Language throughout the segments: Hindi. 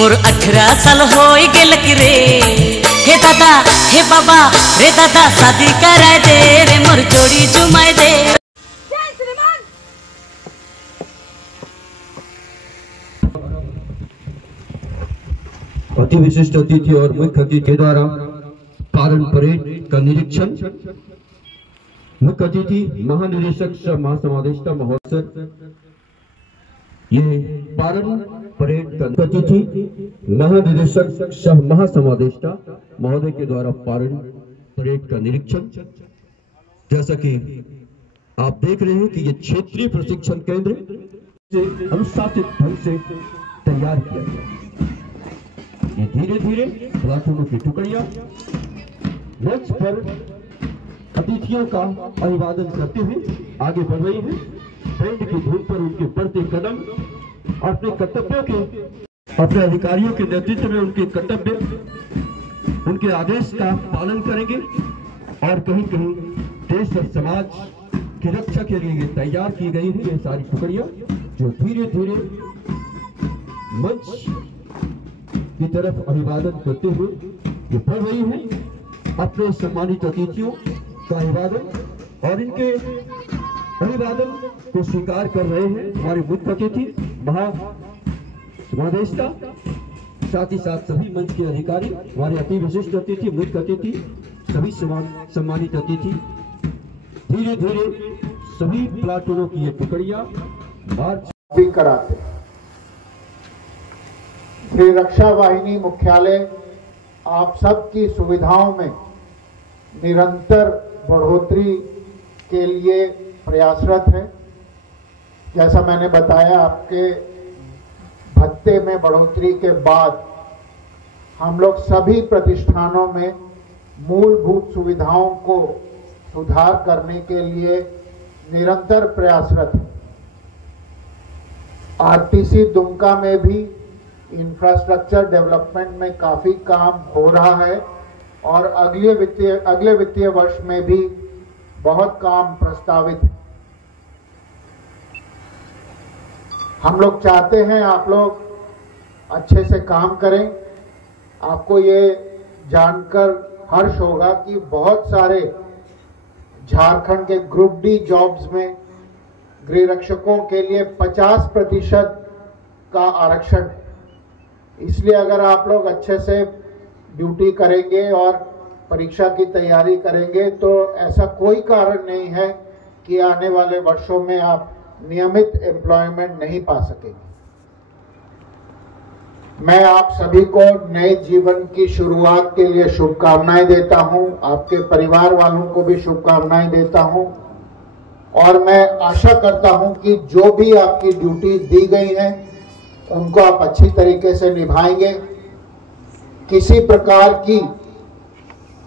मोर 18 साल हो गेल कि रे, हे दादा हे बाबा रे दादा शादी कराए दे रे मोर जोड़ी जुमाए दे। अति विशिष्ट अतिथि और मुख्य अतिथि के द्वारा पारण परेड का निरीक्षण। मुख्य अतिथि महानिदेशक महासमादेष्टा महोत्सव। ये पारण परेड का अतिथि महानिदेशक महासमादेष्टा महोदय के द्वारा पारण परेड का निरीक्षण। जैसा कि आप देख रहे हैं कि ये क्षेत्रीय प्रशिक्षण केंद्र से अनुशासित ढंग से तैयार किया गया। ये धीरे धीरे प्लाटूनों की टुकड़ियां मंच पर अतिथियों का अभिवादन करते हुए आगे बढ़ रही है। बैंड की धुन पर उनके बढ़ते कदम अपने कर्तव्यों के, अपने अधिकारियों के नेतृत्व में उनके कर्तव्य, उनके आदेश का पालन करेंगे और कहीं कहीं देश और समाज की रक्षा के लिए तैयार की गई है ये सारी टुकड़ियां, जो धीरे धीरे मंच की तरफ अभिवादन करते हुए ये बढ़ रही है। अपने सम्मानित अतिथियों का अभिवादन और इनके अभिवादन को स्वीकार कर रहे हैं हमारे मुख्य अतिथि महासमादेष्टा, साथ ही साथ सभी मंच के अधिकारी, हमारे अति विशिष्ट अतिथि, मुख्य अतिथि, सभी सम्मानित अतिथि। धीरे धीरे सभी प्लाटूनों की ये टुकड़ियां मार्च भी कराते। श्री रक्षा वाहिनी मुख्यालय आप सबकी सुविधाओं में निरंतर बढ़ोतरी के लिए प्रयासरत है। जैसा मैंने बताया, आपके भत्ते में बढ़ोतरी के बाद हम लोग सभी प्रतिष्ठानों में मूलभूत सुविधाओं को सुधार करने के लिए निरंतर प्रयासरत है। आरटीसी दुमका में भी इंफ्रास्ट्रक्चर डेवलपमेंट में काफी काम हो रहा है और अगले वित्तीय वर्ष में भी बहुत काम प्रस्तावित है। हम लोग चाहते हैं आप लोग अच्छे से काम करें। आपको ये जानकर हर्ष होगा कि बहुत सारे झारखंड के ग्रुप डी जॉब्स में गृह रक्षकों के लिए 50% का आरक्षण है। इसलिए अगर आप लोग अच्छे से ड्यूटी करेंगे और परीक्षा की तैयारी करेंगे तो ऐसा कोई कारण नहीं है कि आने वाले वर्षों में आप नियमित एम्प्लॉयमेंट नहीं पा सकेंगे। मैं आप सभी को नए जीवन की शुरुआत के लिए शुभकामनाएं देता हूं। आपके परिवार वालों को भी शुभकामनाएं देता हूं और मैं आशा करता हूं कि जो भी आपकी ड्यूटीज दी गई हैं उनको आप अच्छी तरीके से निभाएंगे। किसी प्रकार की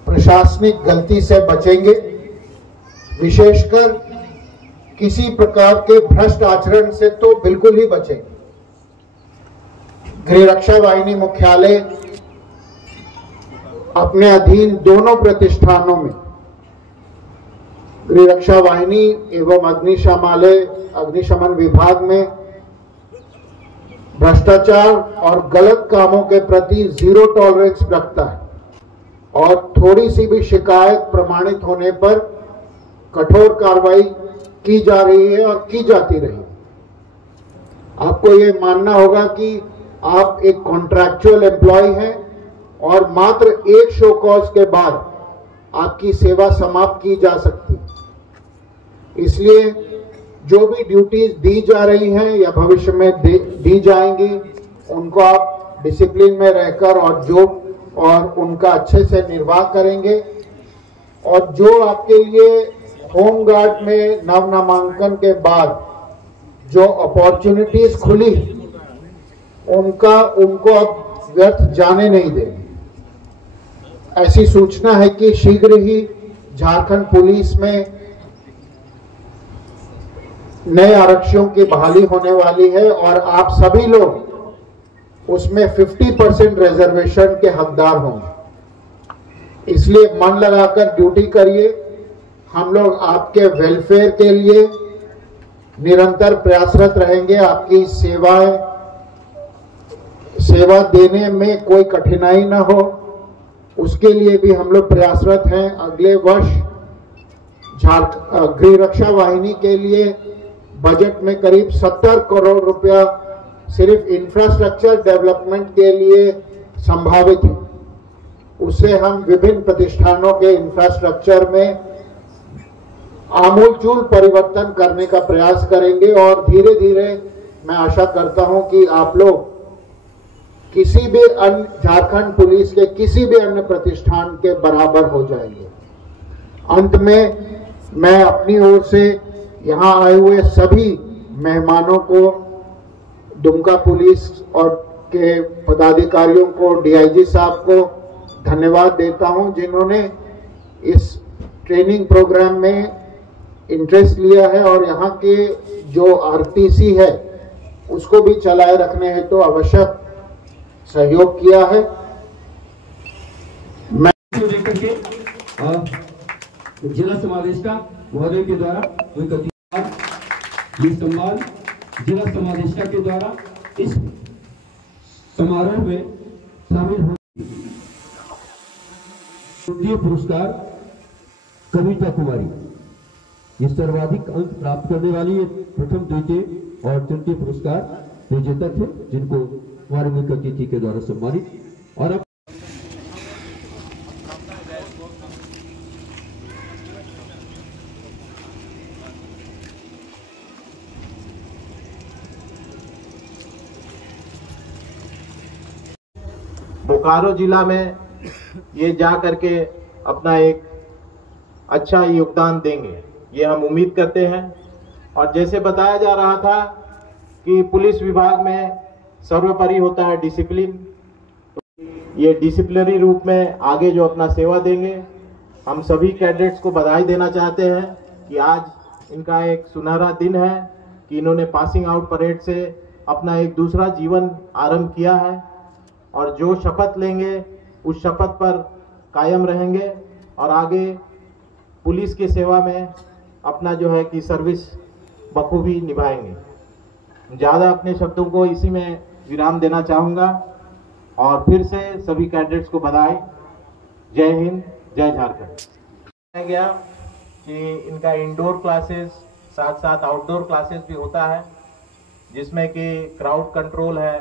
प्रशासनिक गलती से बचेंगे, विशेषकर किसी प्रकार के भ्रष्ट आचरण से तो बिल्कुल ही बचेंगे। गृह रक्षा वाहिनी मुख्यालय अपने अधीन दोनों प्रतिष्ठानों में, गृह रक्षा वाहिनी एवं अग्निशमन विभाग में भ्रष्टाचार और गलत कामों के प्रति जीरो टॉलरेंस रखता है और थोड़ी सी भी शिकायत प्रमाणित होने पर कठोर कार्रवाई की जा रही है और की जाती रही। आपको ये मानना होगा कि आप एक कॉन्ट्रैक्चुअल एम्प्लॉय हैं और मात्र एक शो कॉज के बाद आपकी सेवा समाप्त की जा सकती है। इसलिए जो भी ड्यूटीज दी जा रही हैं या भविष्य में दी जाएंगी, उनको आप डिसिप्लिन में रहकर और उनका अच्छे से निर्वाह करेंगे। और जो आपके लिए होम गार्ड में नव नामांकन के बाद जो अपॉर्चुनिटीज खुली, उनको अब व्यर्थ जाने नहीं देंगे। ऐसी सूचना है कि शीघ्र ही झारखंड पुलिस में नए आरक्षियों की बहाली होने वाली है और आप सभी लोग उसमें 50% रिजर्वेशन के हकदार होंगे। इसलिए मन लगाकर ड्यूटी करिए। हम लोग आपके वेलफेयर के लिए निरंतर प्रयासरत रहेंगे। आपकी सेवा देने में कोई कठिनाई न हो, उसके लिए भी हम लोग प्रयासरत हैं। अगले वर्ष गृह रक्षा वाहिनी के लिए बजट में करीब 70 करोड़ रुपया सिर्फ इंफ्रास्ट्रक्चर डेवलपमेंट के लिए संभावित है। उससे हम विभिन्न प्रतिष्ठानों के इंफ्रास्ट्रक्चर में आमूलचूल परिवर्तन करने का प्रयास करेंगे और धीरे धीरे मैं आशा करता हूं कि आप लोग किसी भी अन्य झारखंड पुलिस के किसी भी अन्य प्रतिष्ठान के बराबर हो जाएंगे। अंत में मैं अपनी ओर से यहाँ आए हुए सभी मेहमानों को, दुमका पुलिस और के पदाधिकारियों को, डीआईजी साहब को धन्यवाद देता हूं जिन्होंने इस ट्रेनिंग प्रोग्राम में इंटरेस्ट लिया है और यहाँ के जो आरटीसी है उसको भी चलाए रखने हेतु तो आवश्यक सहयोग किया है। मैं लेकर के जिला समादेष्टा महोदय के द्वारा ये सम्मान जिला समादेष्टा के द्वारा इस समारोह में शामिल हो। तृतीय पुरस्कार कविता कुमारी, ये सर्वाधिक अंक प्राप्त करने वाली ये प्रथम, द्वितीय और तृतीय पुरस्कार विजेता थे, जिनको हमारे मुख्य अतिथि के द्वारा सम्मानित। और अब बोकारो जिला में ये जा करके अपना एक अच्छा योगदान देंगे, ये हम उम्मीद करते हैं। और जैसे बताया जा रहा था कि पुलिस विभाग में सर्वोपरि होता है डिसिप्लिन, तो ये डिसिप्लिनरी रूप में आगे जो अपना सेवा देंगे, हम सभी कैडेट्स को बधाई देना चाहते हैं कि आज इनका एक सुनहरा दिन है कि इन्होंने पासिंग आउट परेड से अपना एक दूसरा जीवन आरंभ किया है और जो शपथ लेंगे उस शपथ पर कायम रहेंगे और आगे पुलिस की सेवा में अपना जो है कि सर्विस बखूबी निभाएंगे। ज़्यादा अपने शब्दों को इसी में विराम देना चाहूँगा और फिर से सभी कैडेट्स को बधाई। जय हिंद, जय झारखंड। गया कि इनका इंडोर क्लासेस साथ साथ आउटडोर क्लासेस भी होता है, जिसमें कि क्राउड कंट्रोल है,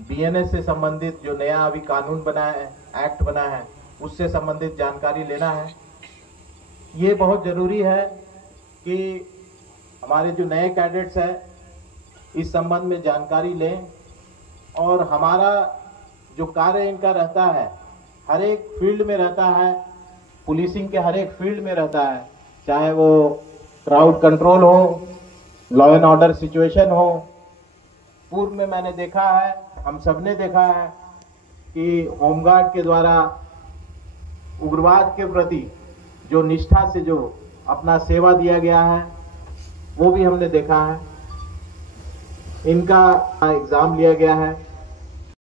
बीएनएस से संबंधित जो नया अभी कानून बना है, एक्ट बना है, उससे संबंधित जानकारी लेना है। ये बहुत ज़रूरी है कि हमारे जो नए कैडेट्स हैं इस संबंध में जानकारी लें और हमारा जो कार्य इनका रहता है हर एक फील्ड में रहता है, पुलिसिंग के हर एक फील्ड में रहता है, चाहे वो क्राउड कंट्रोल हो, लॉ एंड ऑर्डर सिचुएशन हो। पूर्व में मैंने देखा है, हम सबने देखा है कि होमगार्ड के द्वारा उग्रवाद के प्रति जो निष्ठा से जो अपना सेवा दिया गया है वो भी हमने देखा है। इनका एग्जाम लिया गया है